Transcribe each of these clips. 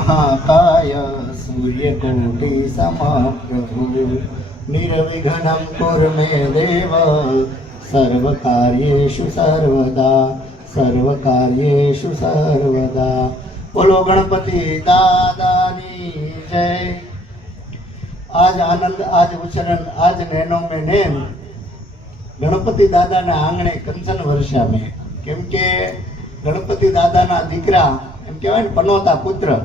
महाकाय सूर्यकोटि समप्रभु निर्विघ्नं कुरु मे देव सर्वकार्येषु सर्वदा सर्वकार्येषु सर्वदा। बोलो गणपति दादानी जय। आज आनंद, आज उच्चरण, आज नैनो में नैन गणपति दादा ना आंगणे कंचन वर्षा में। केम के गणपति दादा ना दीकरा एम कहेवाय ने पनोता पुत्र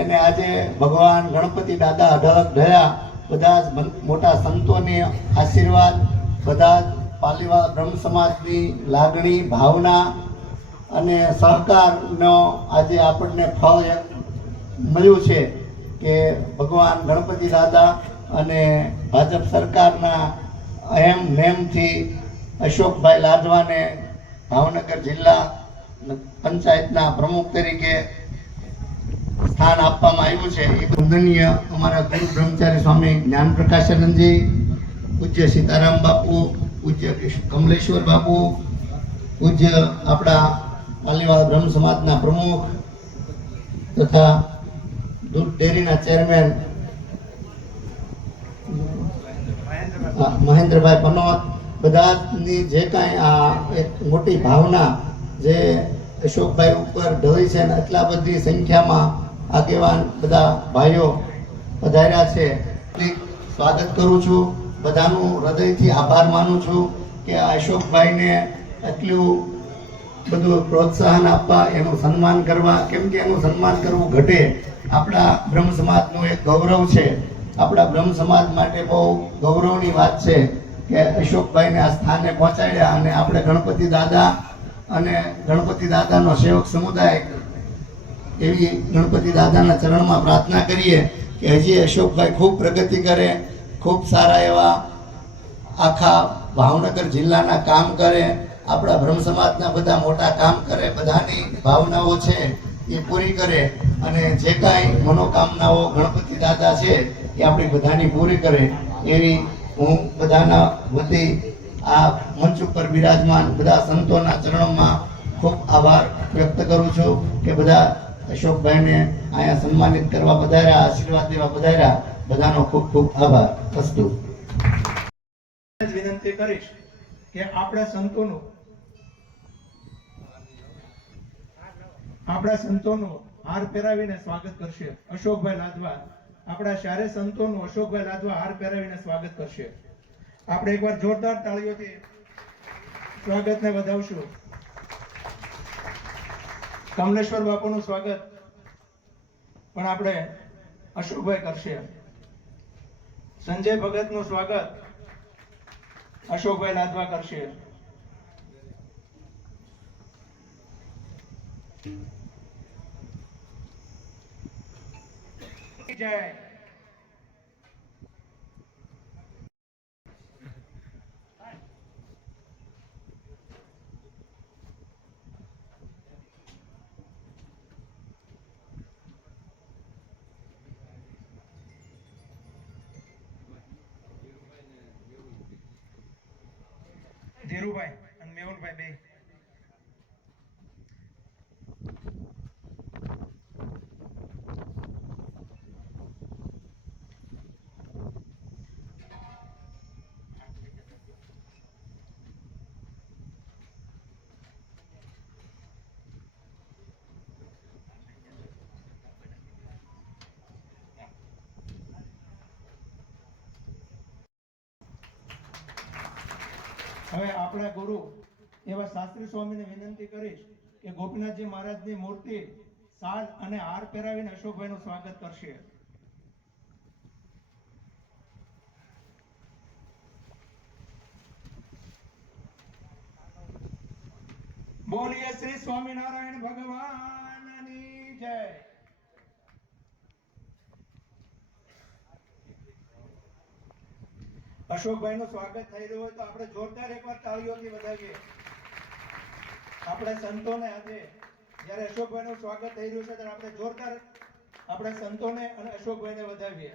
એને આજે ભગવાન ગણપતિ દાદા અઢળક ઢળ્યા। બધા જ મોટા સંતોની આશીર્વાદ, બધા જ પાલીવાળા બ્રહ્મ સમાજની લાગણી, ભાવના અને સહકારનો આજે આપણને ફળ મળ્યું છે કે ભગવાન ગણપતિ દાદા અને ભાજપ સરકારના એમ નેમથી અશોકભાઈ લાડવાને ભાવનગર જિલ્લા પંચાયતના પ્રમુખ તરીકે स्थान आपवामां आव्युं छे। एक वंदनीय अमारा गुरु ब्रह्मचारी स्वामी ज्ञान प्रकाशानंदजी, पूज्य सीताराम बापू, पूज्य कमलेश्वर बापू, पूज्य आपड़ा पालीवाला ब्रह्म समाजना प्रमुख तथा दूध डेरीना चेरमेन महेंद्र भाई पनोत, बधानी जे कांई आ एक मोटी भावना जे अशोक भाई ऊपर ढળી છે ને એટલા બધી સંખ્યામાં આગેવાન બધા ભાઈઓ પધાર્યા છે। સ્વાગત કરું છું, બધાનું હૃદયથી આભાર માનું છું કે અશોકભાઈને એટલું બધું પ્રોત્સાહન આપવા, એનું સન્માન કરવા। કેમ કે એનું સન્માન કરવું ઘટે, આપણા બ્રહ્મ સમાજનું એક ગૌરવ છે। આપણા બ્રહ્મ સમાજ માટે બહુ ગૌરવની વાત છે કે અશોકભાઈને આ સ્થાને પહોંચાડ્યા અને આપણે ગણપતિ દાદા અને ગણપતિ દાદાનો સેવક સમુદાય એવી ગણપતિ દાદાના ચરણમાં પ્રાર્થના કરીએ કે હજી અશોકભાઈ ખૂબ પ્રગતિ કરે, ખૂબ સારા એવા આખા ભાવનગર જિલ્લાના કામ કરે, આપણા બ્રહ્મ સમાજના બધા મોટા કામ કરે, બધાની ભાવનાઓ છે એ પૂરી કરે અને જે કાંઈ મનોકામનાઓ ગણપતિ દાદા છે એ આપણી બધાની પૂરી કરે એવી હું બધાના વતી આ મંચ ઉપર બિરાજમાન બધા સંતોના ચરણોમાં ખૂબ આભાર વ્યક્ત કરું છું કે બધા અશોકભાઈને અહીંયા સન્માનિત કરવા પધાર્યા, આશીર્વાદ દેવા પધાર્યા। બધાનો ખૂબ ખૂબ આભાર। અસ્તુ। વિનંતી કરીશ કે આપણા સંતોનું હાર પહેરાવીને સ્વાગત કરશે અશોકભાઈ લાદવા। આપણા ચારે સંતોનું અશોકભાઈ લાદવા હાર પહેરાવીને સ્વાગત કરશે। આપણે એકવાર જોરદાર તાળીઓથી સ્વાગતને વધાવશું। કમલેશ્વર બાપુનું સ્વાગત પણ આપણે અશોકભાઈ કરશે। સંજય ભગતનું સ્વાગત અશોકભાઈ લાદવા કરશે। જય। ધીરુભાઈ અને મેહુલભાઈ બે હવે આપણા ગુરુ એવા શાસ્ત્રી સ્વામીને વિનંતી કરીશ કે ગોપીનાથજી મહારાજની મૂર્તિ સાલ અને હાર પહેરાવીને અશોકભાઈનું સ્વાગત કરશે। બોલીએ શ્રી સ્વામિનારાયણ ભગવાનની જય। અશોકભાઈનું સ્વાગત થઈ રહ્યું હોય તો આપણે જોરદાર એકવાર તાળીઓથી વધાવીએ। આપણે સંતોને આજે જ્યારે અશોકભાઈનું સ્વાગત થઈ રહ્યું છે ત્યારે આપણે જોરદાર આપણે સંતોને અને અશોકભાઈને વધાવીએ।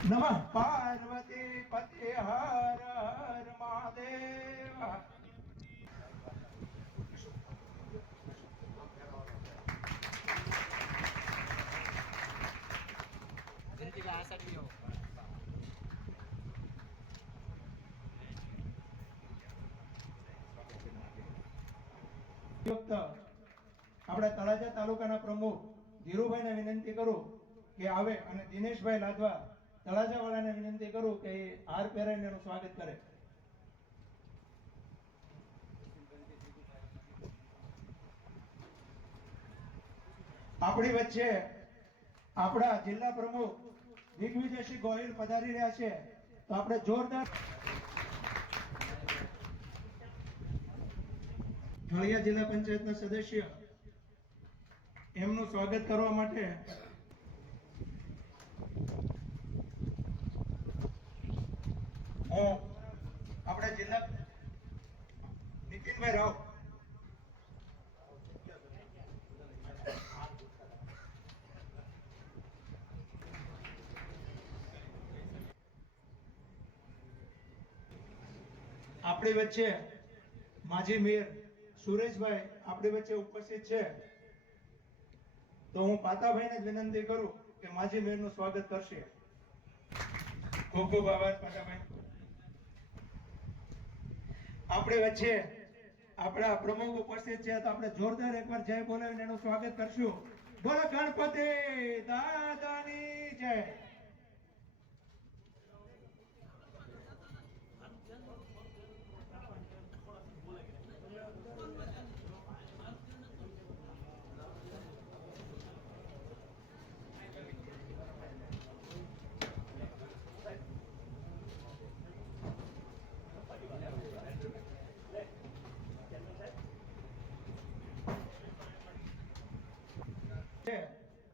નમઃ પાર્વતી પતિ હર હર મહાદેવ। વખત આપણા તળાજા તાલુકાના પ્રમુખ ધીરુભાઈને વિનંતી કરું કે આવે અને દિનેશભાઈ લાદવા તળાજાવાળાને વિનંતી કરું કે એ હાર પહેરાઈને એનું સ્વાગત કરે. આપણી વચ્ચે આપણા જિલ્લા પ્રમુખ દિગ્વિજયસિંહ ગોહિલ પધારી રહ્યા છે, તો આપણે જોરદાર નડિયાદ જિલ્લા પંચાયતના સદસ્ય એમનું સ્વાગત કરવા માટે હું આપણા જિલ્લા નીતિનભાઈ રાવ આપણી વચ્ચે માજી મેયર સુરેશભાઈ આપણી વચ્ચે ઉપસ્થિત છે, તો હું પાતાભાઈને જ વિનંતી કરું કે માજી મેયરનું સ્વાગત કરશે. ખૂબ ખૂબ આભાર પાતાભાઈ. આપણી વચ્ચે આપણા પ્રમુખ ઉપસ્થિત છે, તો આપણે જોરદાર એકવાર જય બોલાવીને એનું સ્વાગત કરશું. બોલો ગણપતિ દાદાની જય.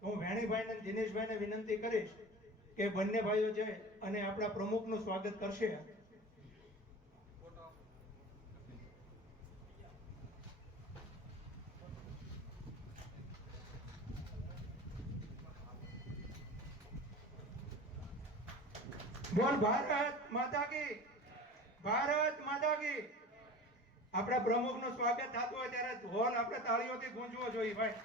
હું વેણીભાઈ અને દિનેશભાઈને વિનંતી કરીશ કે બંને ભાઈઓ છે અને આપણા પ્રમુખનું સ્વાગત કરશે. બોલ ભારત માતા કી, ભારત માતા કી. આપણા પ્રમુખનું સ્વાગત થતું હોય ત્યારે હોલ આપણે તાળીઓથી ગુંજવો જોઈએ ભાઈ.